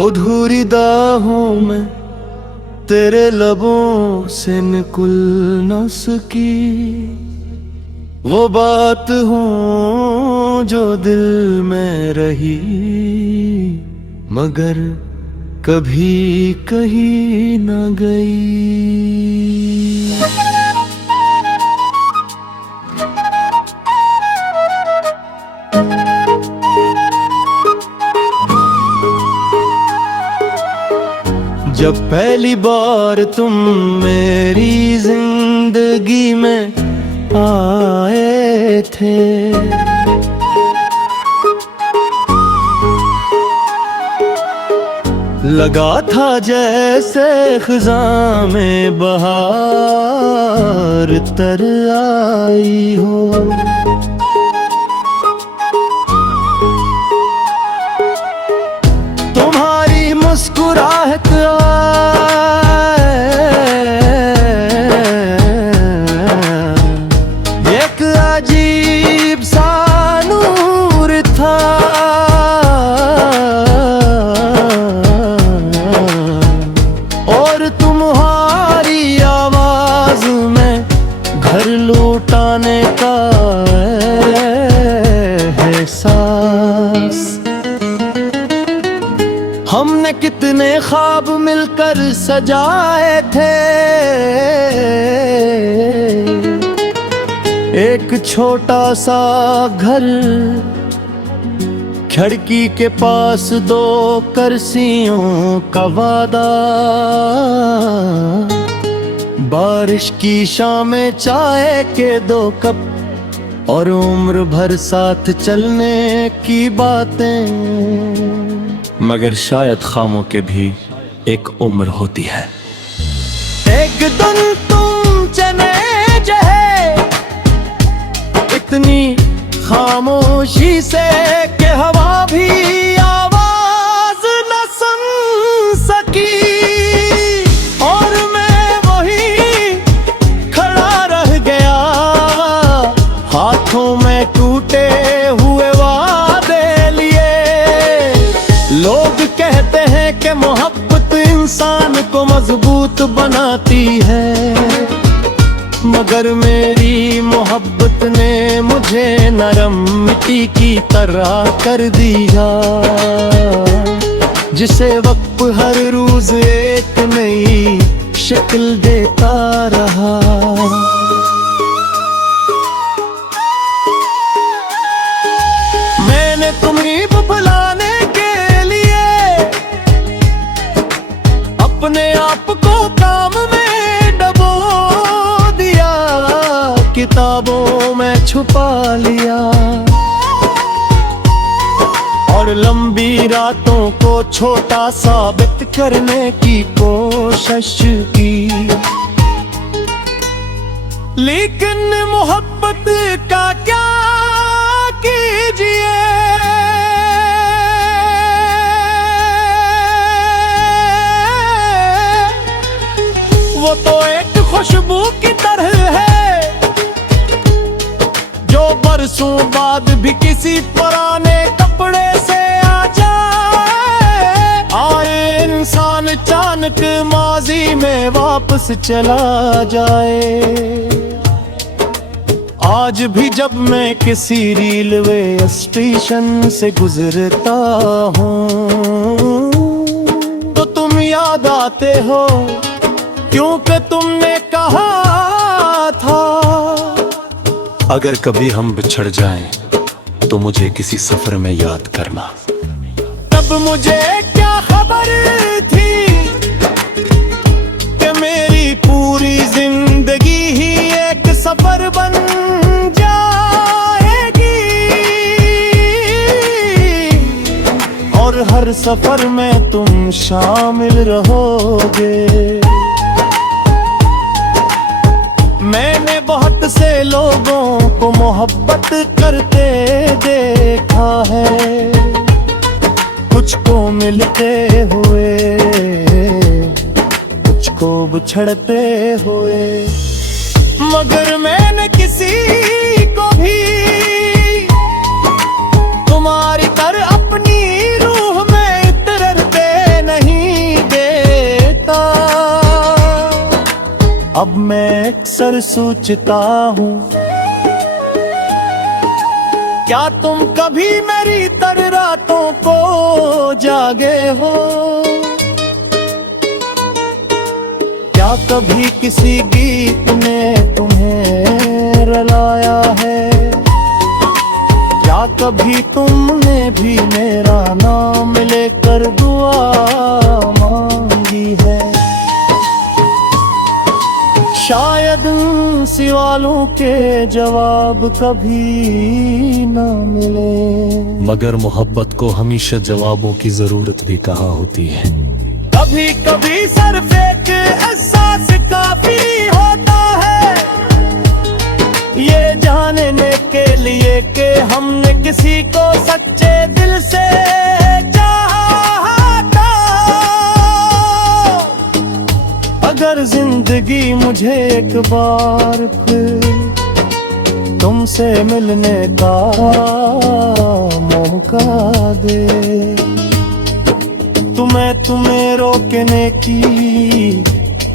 अधूरी दाहों में तेरे लबों से निकुल न सकी वो बात हो जो दिल में रही, मगर कभी कहीं न गई। जब पहली बार तुम मेरी जिंदगी में आए थे, लगा था जैसे ख़ुज़ा में बहार तर आई हो। तुम्हारी मुस्कुराहट एक अजीब सा नूर था, और तुम्हारी आवाज में घर लौटाने का एहसास। हमने कितने ख्वाब मिलकर सजाए थे, एक छोटा सा घर, खिड़की के पास दो कुर्सियों का वादा, बारिश की शामें चाय के 2 कप और उम्र भर साथ चलने की बातें। मगर शायद खामों के भी एक उम्र होती है। एक दिन तुम चले जहे इतनी खामोशी से कि हवा भी आवाज न सुन सकी, और मैं वही खड़ा रह गया, हाथों में टूटे हुए वादे लिए। लोग कहते हैं कि मोहब्बत इंसान को मजबूत बनाती है, मगर मेरी मोहब्बत ने मुझे नरम मिट्टी की तरह कर दिया, जिसे वक्त हर रोज एक नई शक्ल देता रहा। मैंने तुम्हें बुलाने के लिए अपने आप को काम में डबो दिया, किताबों में छुपा लिया, और लंबी रातों को छोटा साबित करने की कोशिश की। लेकिन मोहब्बत का क्या कीजिए, वो तो एक खुशबू की तरह है जो बरसों बाद भी किसी पुराने कपड़े से आ जाए। आए इंसान अचानक माजी में वापस चला जाए। आज भी जब मैं किसी रेलवे स्टेशन से गुजरता हूँ तो तुम याद आते हो, क्योंकि तुमने कहा था अगर कभी हम बिछड़ जाएं तो मुझे किसी सफर में याद करना। तब मुझे क्या खबर थी कि मेरी पूरी जिंदगी ही एक सफर बन जाएगी, और हर सफर में तुम शामिल रहोगे। मैंने बहुत से लोगों को मोहब्बत करते देखा है, कुछ को मिलते हुए, कुछ को बिछड़ते हुए, मगर मैंने किसी को भी तुम्हारी तरह अपनी रूह में इतर अब मैं अक्सर सोचता हूँ, क्या तुम कभी मेरी तरह रातों को जागे हो? क्या कभी किसी गीत ने तुम्हें रुलाया है? क्या कभी तुमने भी मेरा नाम लेकर दुआ मांगी है? शायद उन सवालों के जवाब कभी ना मिले, मगर मोहब्बत को हमेशा जवाबों की जरूरत भी कहाँ होती है। कभी कभी सिर्फ एक एहसास काफी होता है, ये जानने के लिए कि हमने किसी को सच्चे दिल से चाहा था। अगर जिंदगी मुझे एक बार फिर तुमसे मिलने का मौका दे, तो मैं तुम्हें रोकने की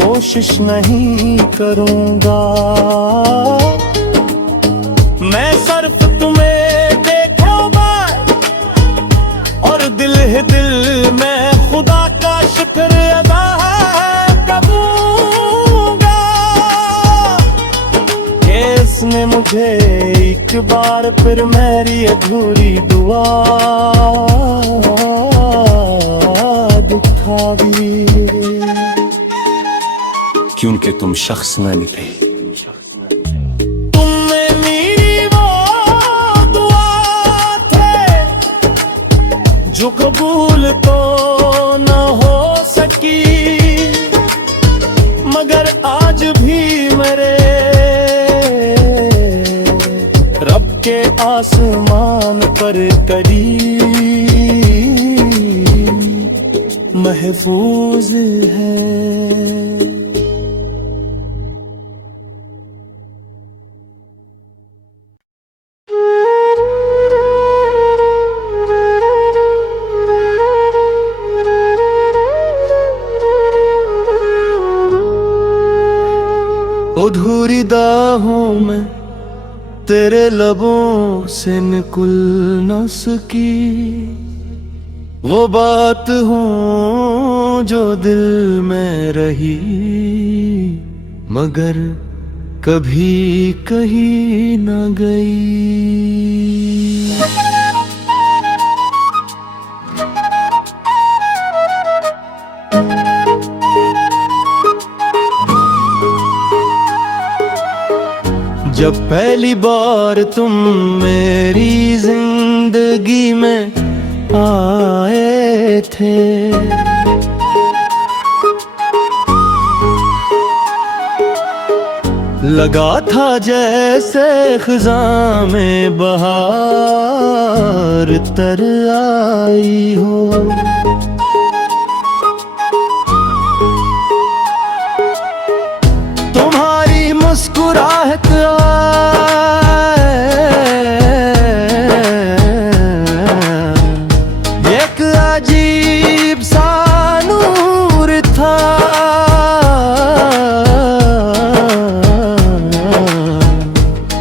कोशिश नहीं करूंगा। मैं सिर्फ तुम्हें देखूंगा और दिल ही दिल में खुदा का शुक्र अदा करूंगा कि इसने मुझे एक बार फिर मेरी अधूरी दुआ दिखा दी। क्योंकि तुम शख्स न निकले, तुमने मेरी वो दुआ थे जो कबूल तो न हो सकी, मगर आज भी मेरे रब के आसमान पर करीब महफूज है। अधूरी दाहों में तेरे लबों से निकल न सकी, वो बात हो जो दिल में रही, मगर कभी कहीं न गई। जब पहली बार तुम मेरी जिंदगी में आए थे, लगा था जैसे खिज़ां में बहार तर आई हो। तुम्हारी मुस्कुराहट एक अजीब सा नूर था,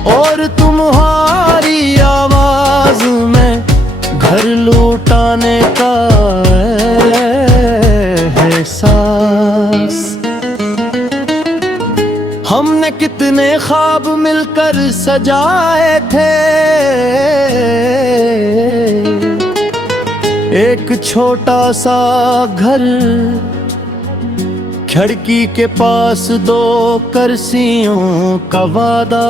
और तुम्हारी आवाज में घर लौटाने का एहसास। हमने कितने ख्वाब मिलकर सजाए थे, एक छोटा सा घर, खिड़की के पास दो कुर्सियों का वादा,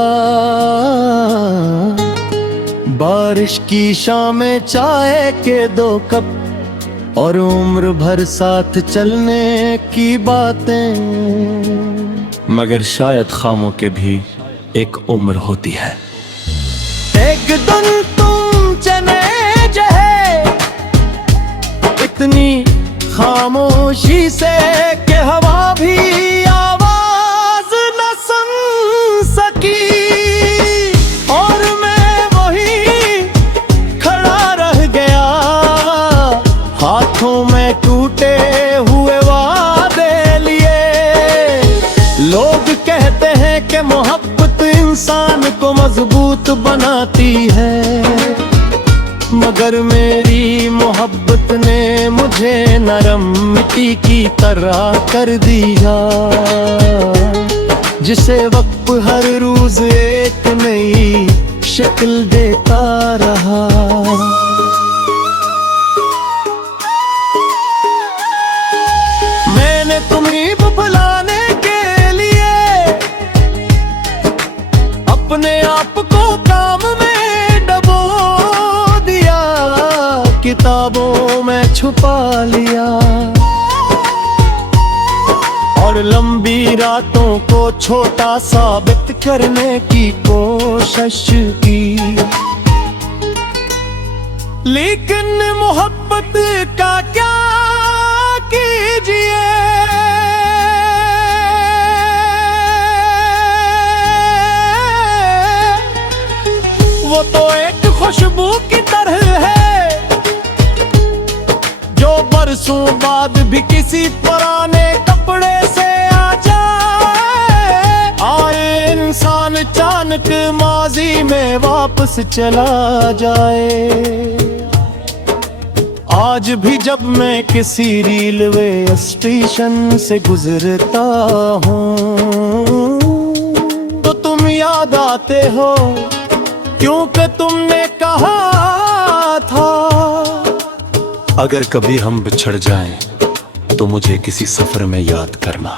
बारिश की शामें चाय के दो कप, और उम्र भर साथ चलने की बातें। मगर शायद खामों के भी एक उम्र होती है। एक दिन तुम चले जहे इतनी खामोशी से कि हवा भी आवाज न सुन सकी, और मैं वही खड़ा रह गया, हाथों में टूटे हुए वादे लिए। लोग कहते हैं कि मोहब्बत इंसान को मजबूत बनाती है, मगर मेरी मोहब्बत ने मुझे नरम मिट्टी की तरह कर दिया, जिसे वक्त हर रोज एक नई शक्ल देता रहा। मैंने तुम्हें बुलाने के लिए अपने आप को काम में डबो दिया, किताबों में छुपा लिया और लंबी रातों को छोटा साबित करने की कोशिश की। लेकिन मोहब्बत का क्या कीजिए, वो तो एक खुशबू की तरह है जो बरसों बाद भी किसी पुराने कपड़े से आ जाए। आए इंसान अचानक माजी में वापस चला जाए। आज भी जब मैं किसी रेलवे स्टेशन से गुजरता हूँ तो तुम याद आते हो, क्योंकि तुमने कहा था अगर कभी हम बिछड़ जाएं तो मुझे किसी सफर में याद करना।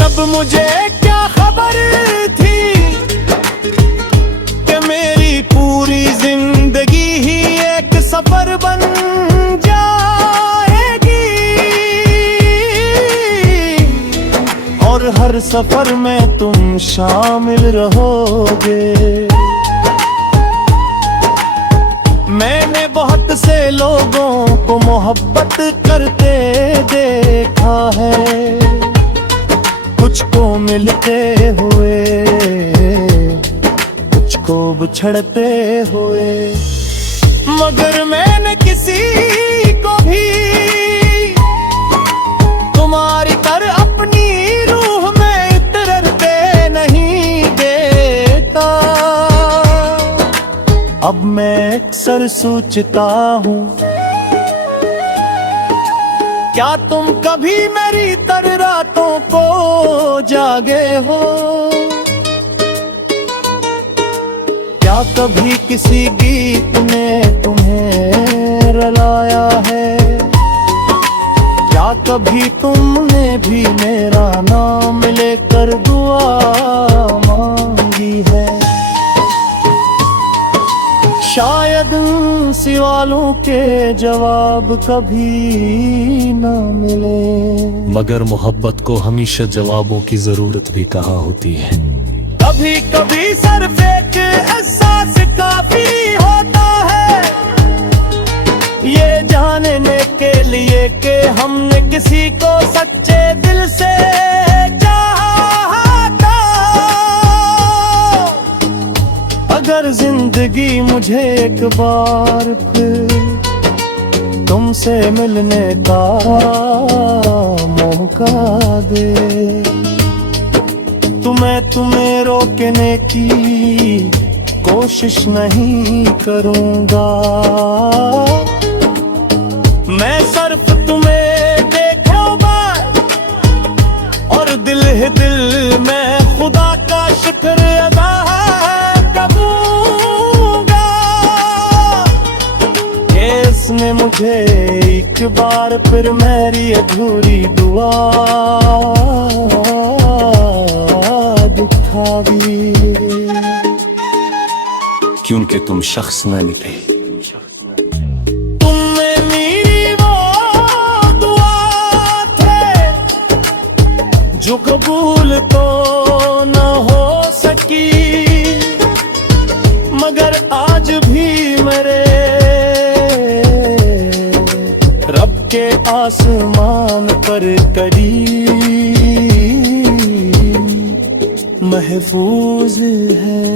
तब मुझे क्या खबर थी कि मेरी पूरी जिंदगी ही एक सफर बन जाएगी और हर सफर में तुम शामिल रहोगे। मैंने बहुत से लोगों को मोहब्बत करते देखा है, कुछ को मिलते हुए, कुछ को बिछड़ते हुए, मगर मैंने किसी को भी तुम्हारी तरह अपनी रूह में इतरते नहीं देता। अब मैं अक्सर सोचता हूँ, क्या तुम कभी मेरी तरह रातों को जागे हो? क्या कभी किसी गीत ने तुम्हें रुलाया है? क्या कभी तुमने भी मेरा नाम लेकर दुआ मांगी है? शायद उन सवालों के जवाब कभी न मिले, मगर मोहब्बत को हमेशा जवाबों की जरूरत भी कहाँ होती है। कभी कभी सिर्फ एक एहसास काफी होता है, ये जानने के लिए कि हमने किसी को सच्चे दिल से चाहा था। अगर जिंदगी मुझे एक बार फिर तुमसे मिलने का मौका दे तो मैं तुम्हें रोकने की कोशिश नहीं करूंगा। मैं सिर्फ तुम्हें देखूंगा और दिल ही दिल में खुदा का शुक्र अदा करूंगा कि इसने मुझे एक बार फिर मेरी अधूरी दुआ दिखा दी। क्योंकि तुम शख्स न निकले, तुमने मेरी वो दुआ थे जो कबूल तो न हो सकी, मगर आज भी मेरे रब के आसमान पर करीब महफूज है।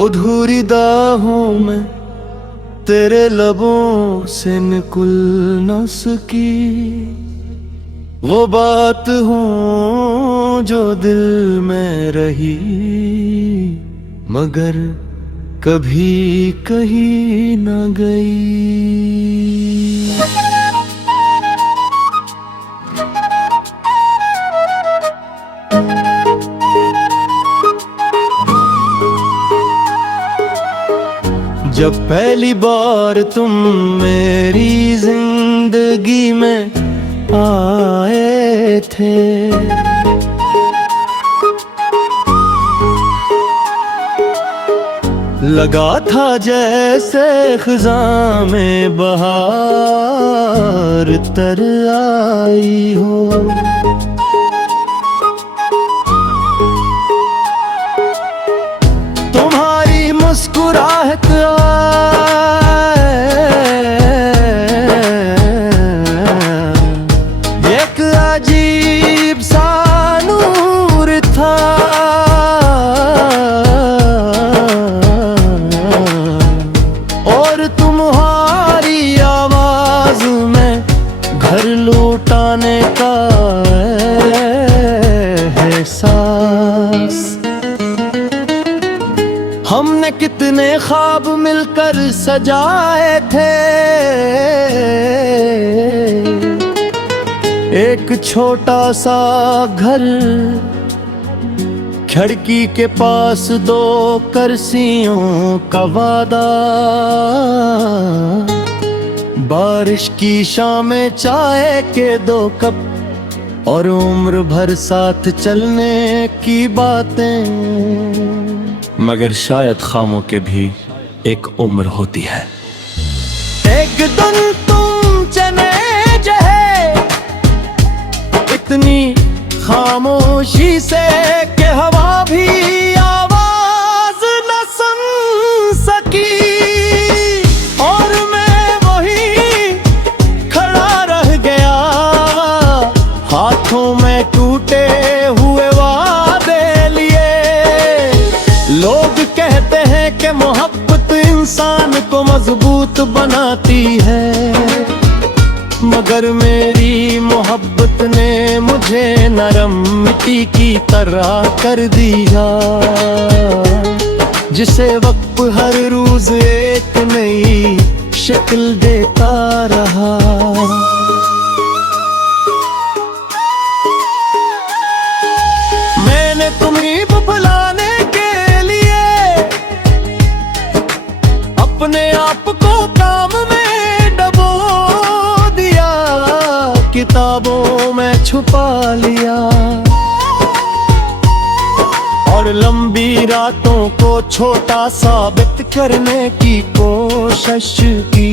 अधूरी दाहों में तेरे लबों से निकुल न सकी वो बात हो जो दिल में रही, मगर कभी कहीं न गई। जब पहली बार तुम मेरी जिंदगी में आए थे, लगा था जैसे खिज़ां में बहार तर आई हो। तुम्हारी मुस्कुराहट एक अजीब सा नूर था, और तुम्हारी आवाज में घर लौटाने का एहसास। हमने कितने ख्वाब मिलकर सजाए थे, एक छोटा सा घर, खिड़की के पास दो कुर्सियों का वादा, बारिश की शामें चाय के 2 कप, और उम्र भर साथ चलने की बातें। मगर शायद खामों के भी एक उम्र होती है। एक दिन तुम चले जहे इतनी खामोशी से कि हवा भी आवाज न सुन सकी, और मैं वही खड़ा रह गया, हाथों में टूटे हुए वादे लिए। लोग कहते हैं कि मोहब्बत इंसान को मजबूत बनाती है, मगर मेरी मोहब्बत ने मुझे नरम मिट्टी की तरह कर दिया, जिसे वक्त हर रोज एक नई शक्ल देता रहा। मैंने तुम्हें बुलाने के लिए अपने आप को काम में डबो दिया, किताबों में छुपा लिया, और लंबी रातों को छोटा साबित करने की कोशिश की।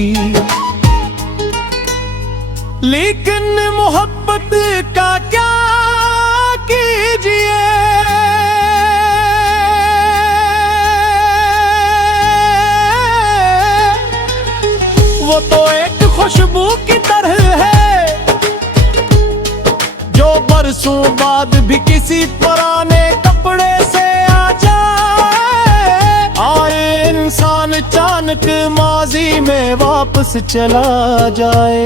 लेकिन मोहब्बत का क्या कीजिए, वो तो एक खुशबू की तरह है जो बरसों बाद भी किसी पुराने कपड़े से आ जाए। आए इंसान अचानक माजी में वापस चला जाए।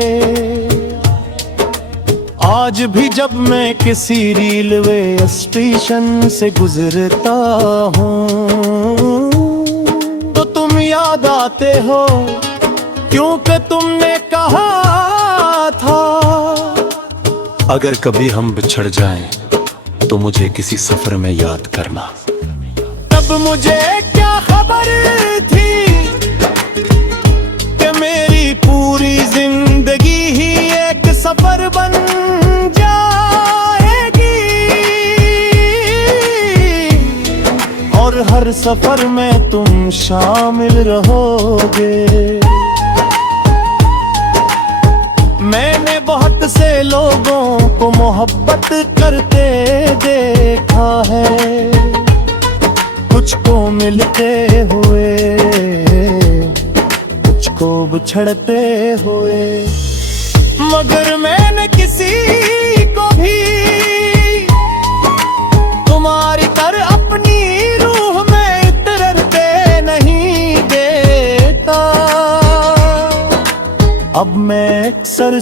आज भी जब मैं किसी रेलवे स्टेशन से गुजरता हूँ तो तुम याद आते हो, क्योंकि तुमने कहा था अगर कभी हम बिछड़ जाएं तो मुझे किसी सफर में याद करना। तब मुझे क्या खबर थी कि मेरी पूरी जिंदगी ही एक सफर बन जाएगी, और हर सफर में तुम शामिल रहोगे। मैंने बहुत से लोगों को मोहब्बत करते देखा है, कुछ को मिलते हुए, कुछ को बिछड़ते हुए, मगर मैंने किसी को भी तुम्हारी तरह अपनी रूह में इतर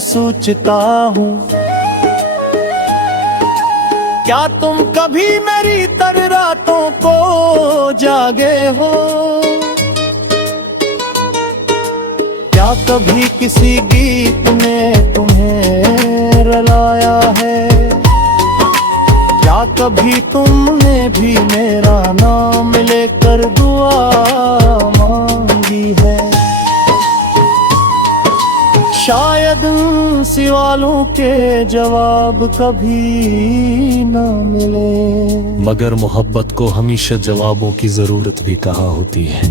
सोचता हूँ, क्या तुम कभी मेरी तरह रातों को जागे हो? क्या कभी किसी गीत ने तुम्हें रुलाया है? क्या कभी तुमने भी मेरा नाम लेकर दुआ मांगी है? शायद उन सवालों के जवाब कभी ना मिले, मगर मोहब्बत को हमेशा जवाबों की जरूरत भी कहाँ होती है।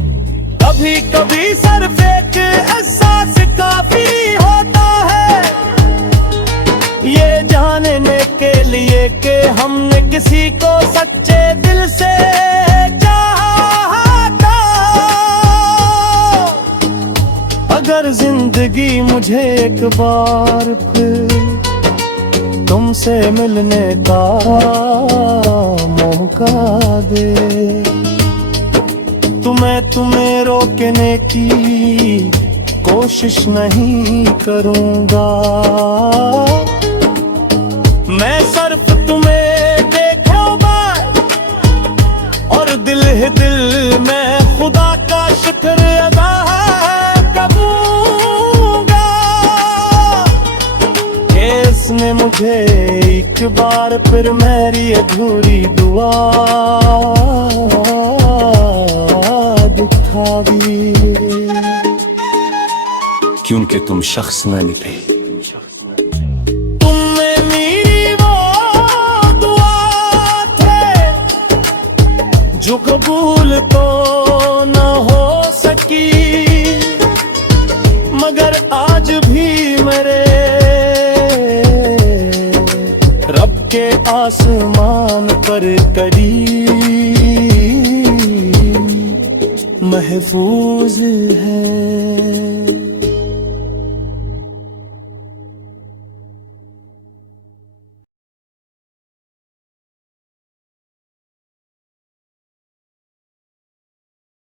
कभी कभी सिर्फ एक एहसास काफी होता है, ये जानने के लिए कि हमने किसी को सच्चे दिल से चाहा था। अगर जिंदगी मुझे एक बार फिर तुमसे मिलने का मौका दे, तो मैं तुम्हें रोकने की कोशिश नहीं करूंगा। मैं सिर्फ तुम्हें देखूंगा और दिल ही दिल में खुदा का शुक्र अदा करूंगा कि इसने मुझे एक बार फिर मेरी अधूरी दुआ दिखा दी। क्योंकि तुम शख्स न निभे, तुमने मेरी वो दुआ थे जो कबूल तो न हो सकी, मगर आज भी मेरे रब के आसमान पर करीब महफूज है।